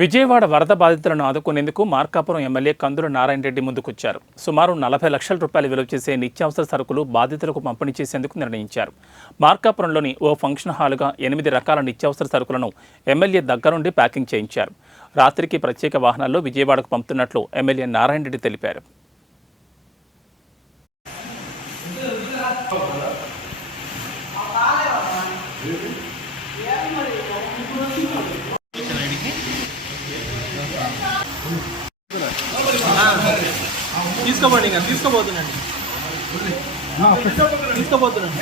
విజయవాడ వరద బాధితులను ఆదుకునేందుకు మార్కాపురం ఎమ్మెల్యే కందుల నారాయణ రెడ్డి ముందుకొచ్చారు. సుమారు 40 లక్షల రూపాయలు విలువ చేసే నిత్యావసర సరుకులు బాధితులకు పంపిణీ చేసేందుకు నిర్ణయించారు. మార్కాపురంలోని ఓ ఫంక్షన్ హాలుగా 8 రకాల నిత్యావసర సరుకులను ఎమ్మెల్యే దగ్గరుండి ప్యాకింగ్ చేయించారు. రాత్రికి ప్రత్యేక వాహనాల్లో విజయవాడకు పంపుతున్నట్లు ఎమ్మెల్యే నారాయణ రెడ్డి తెలిపారు. తీసుకోపోండి, ఇంకా తీసుకోబోతున్నాండి. తీసుకోబోతున్నాండి.